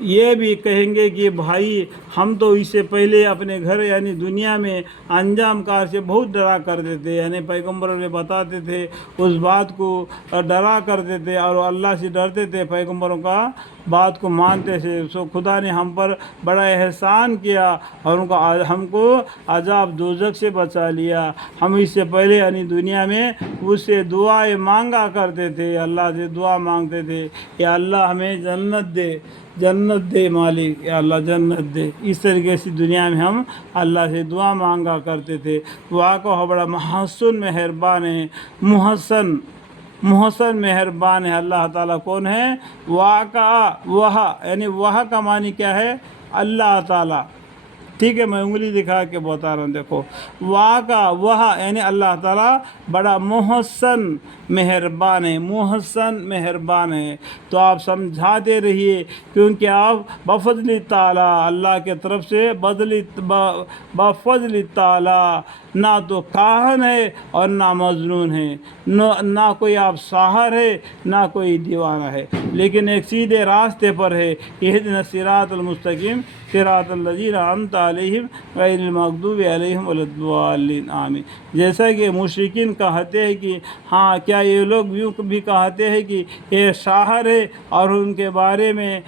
یہ بھی کہیں گے کہ بھائی ہم تو اس سے پہلے اپنے گھر یعنی دنیا میں انجام کار سے بہت ڈرا کرتے تھے، یعنی پیغمبروں نے بتاتے تھے اس بات کو ڈرا کرتے تھے اور اللہ سے ڈرتے تھے، پیغمبروں کا بات کو مانتے تھے، سو خدا نے ہم پر بڑا احسان کیا اور ہم کو عذاب دوزخ سے بچا لیا۔ ہم اس سے پہلے یعنی دنیا میں اس سے دعائیں مانگا کرتے تھے، اللہ سے دعا مانگتے تھے، یا اللہ ہمیں جنت دے، جنت دے مالک، یا اللہ جنت دے۔ اس طریقے سے دنیا میں ہم اللہ سے دعا مانگا کرتے تھے۔ واقعہ بڑا محسن مہربان ہے، محسن مہربان ہے۔ اللہ تعالیٰ کون ہے؟ واقعہ وہ، یعنی وہ کا معنی کیا ہے؟ اللہ تعالیٰ۔ ٹھیک ہے، میں انگلی دکھا کے بتا رہا ہوں، دیکھو واقعہ وہ یعنی اللہ تعالیٰ بڑا محسن مہربان ہے، محسن مہربان ہے۔ تو آپ سمجھاتے رہیے، کیونکہ آپ بفضل تعالیٰ، اللہ کے طرف سے بفضل تعالیٰ نہ تو کاہن ہے اور نہ مظنون ہے، نہ کوئی آپ ساحر ہے نہ کوئی دیوانہ ہے، لیکن ایک سیدھے راستے پر ہے۔ اہدنا الصراط المستقیم صراط الذین انعمت علیہم غیر المغضوب علیہم ولا الضالین، آمین۔ جیسا کہ مشرکین کہتے ہیں کہ ہاں کیا یہ لوگ یوں بھی کہتے ہیں کہ یہ شاعر ہے اور ان کے بارے میں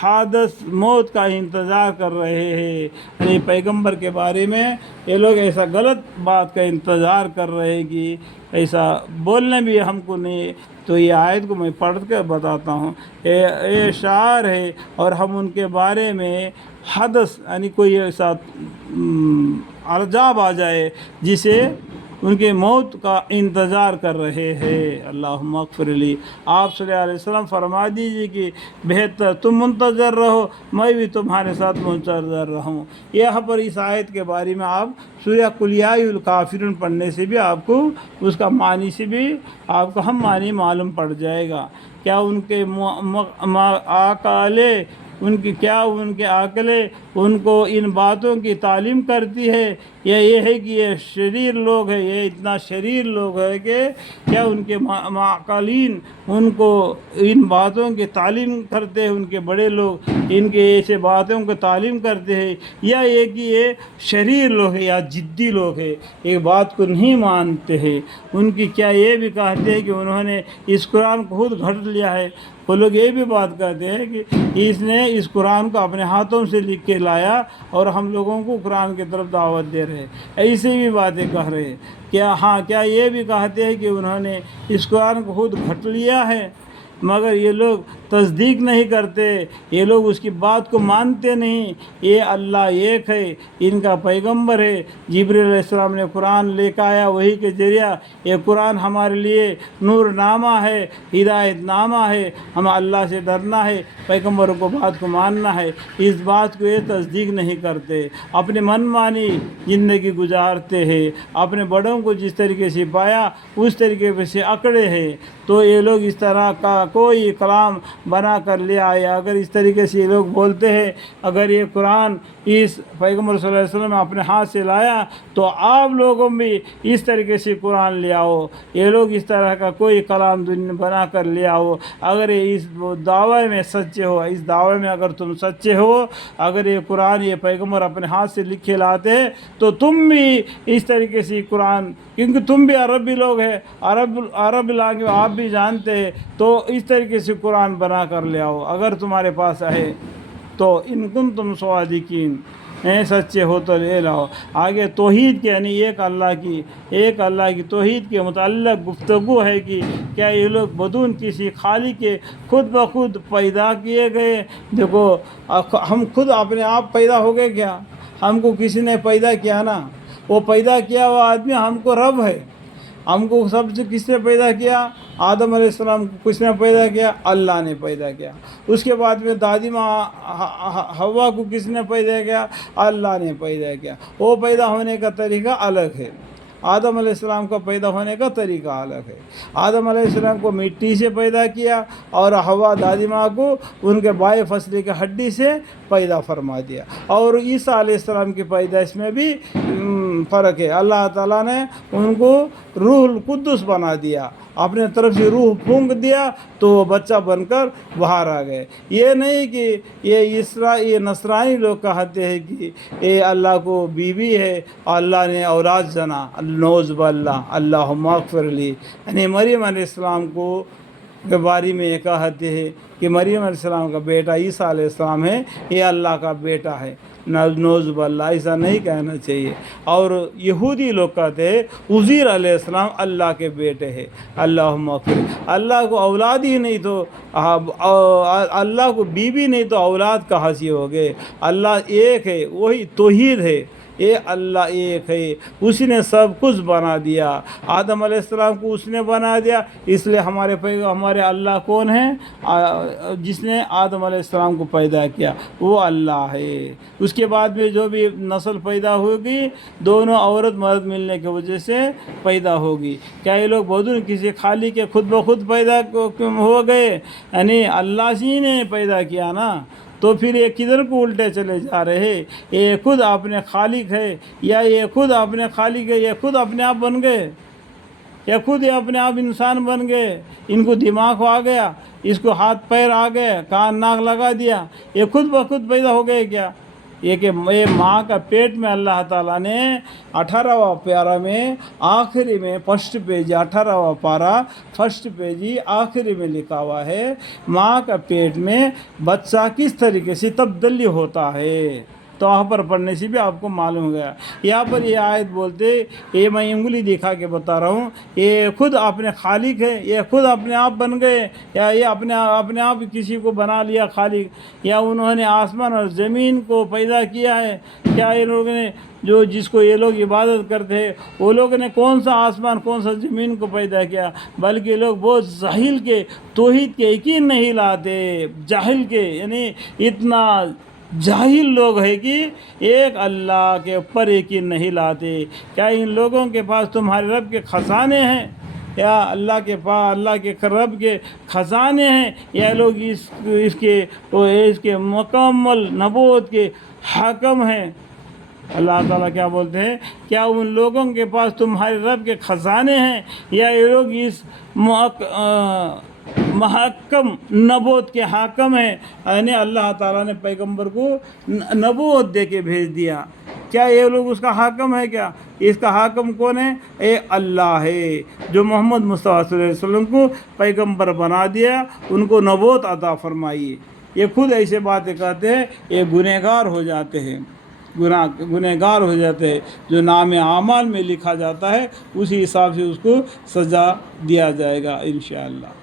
حادث موت کا انتظار کر رہے ہیں، یعنی پیغمبر کے بارے میں یہ لوگ ایسا غلط بات کا انتظار کر رہے ہیں کہ ایسا بولنے بھی ہم کو نہیں۔ تو یہ آیت کو میں پڑھ کر بتاتا ہوں، اے شاعر ہے اور ہم ان کے بارے میں حدث یعنی کوئی ایسا عذاب آ جائے جسے ان کے موت کا انتظار کر رہے ہیں۔ اللہم اغفر لی، آپ صلی اللہ علیہ وسلم فرما دیجیے کہ بہتر تم منتظر رہو، میں بھی تمہارے ساتھ منتظر رہوں۔ یہاں پر اس آیت کے بارے میں آپ سورہ قل یا ایھا الکافرون پڑھنے سے بھی آپ کو اس کا معنی سے بھی آپ کو ہم معنی معلوم پڑ جائے گا۔ کیا ان کے ان کے عقلیں ان کو ان باتوں کی تعلیم کرتی ہے، یا یہ ہے کہ یہ شریر لوگ ہیں، یہ اتنا شریر لوگ ہے کہ کیا ان کے معقلین ان کو ان باتوں کی تعلیم کرتے ہیں، ان کے بڑے لوگ ان کے ایسے باتوں کو تعلیم کرتے ہیں، یا یہ کہ یہ شریر لوگ ہیں یا جدی لوگ ہیں، ایک بات کو نہیں مانتے ہیں۔ ان کی کیا یہ بھی کہتے ہیں کہ انہوں نے اس قرآن کو خود گھڑ لیا ہے؟ وہ لوگ یہ بھی بات کہتے ہیں کہ اس نے اس قرآن کو اپنے ہاتھوں سے لکھ کے لایا اور ہم لوگوں کو قرآن کی طرف دعوت دے رہے ہیں، ایسے بھی باتیں کہہ رہے ہیں۔ کیا یہ بھی کہتے ہیں کہ انہوں نے اس قرآن کو خود گھٹ لیا ہے؟ مگر یہ لوگ تصدیق نہیں کرتے، یہ لوگ اس کی بات کو مانتے نہیں۔ یہ اللہ ایک ہے، ان کا پیغمبر ہے، جبریل علیہ السلام نے قرآن لے کے آیا، وہی کے ذریعہ یہ قرآن ہمارے لیے نور نامہ ہے، ہدایت نامہ ہے۔ ہمیں اللہ سے ڈرنا ہے، پیغمبروں کو بات کو ماننا ہے، اس بات کو یہ تصدیق نہیں کرتے، اپنے من مانی زندگی گزارتے ہیں، اپنے بڑوں کو جس طریقے سے پایا اس طریقے سے اکڑے ہیں۔ تو یہ لوگ اس طرح کا کوئی کلام بنا کر لے آئے۔ اگر اس طریقے سے یہ لوگ بولتے ہیں، اگر یہ قرآن اس پیغمبر صلی اللہ علیہ وسلم اپنے ہاتھ سے لایا تو آپ لوگوں بھی اس طریقے سے قرآن لے آؤ، یہ لوگ اس طرح کا کوئی کلام بنا کر لے آؤ۔ اگر یہ اس دعوے میں سچے ہو، اس دعوے میں اگر تم سچے ہو، اگر یہ قرآن یہ پیغمبر اپنے ہاتھ سے لکھے لاتے ہیں تو تم بھی اس طریقے سے قرآن، کیونکہ تم بھی عربی لوگ ہیں، عرب لانگویج آپ بھی جانتے ہیں، تو اس طریقے سے قرآن بنا کر لے آؤ اگر تمہارے پاس ہے تو، ان کنتم صادقین، سچے ہو تو لے لاؤ۔ آگے توحید کے یعنی ایک اللہ کی توحید کے متعلق گفتگو ہے کہ کیا یہ لوگ بدون کسی خالق کے خود بخود پیدا کیے گئے؟ دیکھو ہم خود اپنے آپ پیدا ہو گئے کیا؟ ہم کو کسی نے پیدا کیا نا، وہ پیدا کیا ہوا آدمی ہم کو رب ہے۔ ہم کو سب سے کس نے پیدا کیا؟ آدم علیہ السلام کو کس نے پیدا کیا؟ اللہ نے پیدا کیا۔ اس کے بعد میں دادی ماں حوا کو کس نے پیدا کیا؟ اللہ نے پیدا کیا۔ وہ پیدا ہونے کا طریقہ الگ ہے، آدم علیہ السلام کا پیدا ہونے کا طریقہ الگ ہے۔ آدم علیہ السلام کو مٹی سے پیدا کیا اور حوا دادی ماں کو ان کے بائیں فصلے کے ہڈی سے پیدا فرما دیا۔ اور عیسیٰ علیہ السلام کی پیدائش میں بھی فرق ہے. اللہ تعالیٰ نے ان کو روح القدس بنا دیا, اپنے طرف سے روح پھونک دیا تو وہ بچہ بن کر باہر آ گئے. یہ نہیں کہ یہ نصرانی لوگ کہتے ہیں کہ اے اللہ کو بیوی ہے اور اللہ نے اولاد جنا, نعوذ باللہ, اللہم اغفر لی. یعنی مریم علیہ السلام کے بارے میں یہ کہتے ہیں کہ مریم علیہ السلام کا بیٹا عیسیٰ علیہ السلام ہے, یہ اللہ کا بیٹا ہے. نعوذ باللہ, ایسا نہیں کہنا چاہیے. اور یہودی لوگ کہتے ہیں عزیر علیہ السلام اللہ کے بیٹے ہیں. اللہم اغفر. اللہ کو اولاد ہی نہیں تو اللہ کو بیوی نہیں تو اولاد کہاں سے ہو گئے؟ اللہ ایک ہے, وہی توحید ہے. اے اللہ ایک ہے, اسی نے سب کچھ بنا دیا. آدم علیہ السلام کو اس نے بنا دیا, اس لیے ہمارے اللہ کون ہیں؟ جس نے آدم علیہ السلام کو پیدا کیا وہ اللہ ہے. اس کے بعد میں جو بھی نسل پیدا ہوگی دونوں عورت مرد ملنے کی وجہ سے پیدا ہوگی. کیا یہ لوگ بدون کسی خالق کے خود بخود پیدا ہو گئے؟ یعنی اللہ ہی نے پیدا کیا نا, تو پھر یہ کدھر کو الٹے چلے جا رہے ہیں؟ یہ خود اپنے خالق ہے یا یہ خود اپنے خالق ہے؟ یہ خود اپنے آپ بن گئے یا خود یہ اپنے آپ انسان بن گئے؟ ان کو دماغ آ گیا, اس کو ہاتھ پیر آ گئے, کان ناک لگا دیا, یہ خود بخود پیدا ہو گئے کیا؟ یہ کہ یہ ماں کا پیٹ میں اللہ تعالیٰ نے 18واں پیارا میں آخری میں فرسٹ پیج, 18واں پارا فرسٹ پیج آخری میں لکھا ہوا ہے ماں کا پیٹ میں بچہ کس طریقے سے تبدیلی ہوتا ہے. تو وہاں پر پڑھنے سے بھی آپ کو معلوم ہو گیا. یہاں پر یہ آیت بولتے, یہ میں انگلی دکھا کے بتا رہا ہوں, یہ خود اپنے خالق ہے, یہ خود اپنے آپ بن گئے یا یہ اپنے آپ کسی کو بنا لیا خالق, یا انہوں نے آسمان اور زمین کو پیدا کیا ہے؟ کیا یہ لوگوں نے جس کو یہ لوگ عبادت کرتے ہیں وہ لوگوں نے کون سا آسمان کون سا زمین کو پیدا کیا؟ بلکہ لوگ بہت جاہل کے توحید کے یقین نہیں لاتے. جاہل کے یعنی اتنا جاہل لوگ ہیں کہ ایک اللہ کے اوپر یقین نہیں لاتے. کیا ان لوگوں کے پاس تمہارے رب کے خزانے ہیں یا اللہ کے پاس اللہ کے رب کے خزانے ہیں؟ یا لوگ اس کے مکمل نبوت کے حاکم ہیں؟ اللہ تعالیٰ کیا بولتے ہیں, کیا ان لوگوں کے پاس تمہارے رب کے خزانے ہیں یا یہ لوگ اس محکم نبوت کے حاکم ہیں؟ یعنی اللہ تعالیٰ نے پیغمبر کو نبوت دے کے بھیج دیا. کیا یہ لوگ اس کا حاکم ہے؟ کیا اس کا حاکم کون ہے؟ اے اللہ ہے جو محمد مصطفیٰ صلی اللہ علیہ وسلم کو پیغمبر بنا دیا, ان کو نبوت عطا فرمائی. یہ خود ایسے باتیں کہتے ہیں, یہ گنہگار ہو جاتے ہیں, گنہگار ہو جاتے ہیں. جو نام اعمال میں لکھا جاتا ہے اسی حساب سے اس کو سزا دیا جائے گا انشاءاللہ.